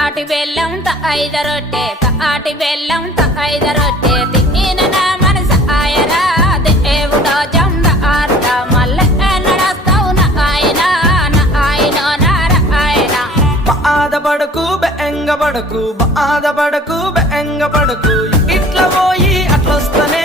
ఆటి బెల్లం ఐద రొట్టె ఆటి బెల్లం ఐద రొట్టె తిన్న నా మనసు ఆయరా దేవుడో జంద ఆరుట మళ్ళీ నడస్తావు నా ఆయన నారాయణ బాధపడకు బెంగపడకు బాధపడకు బెంగపడకు ఇట్లా పోయి అట్లొస్తనే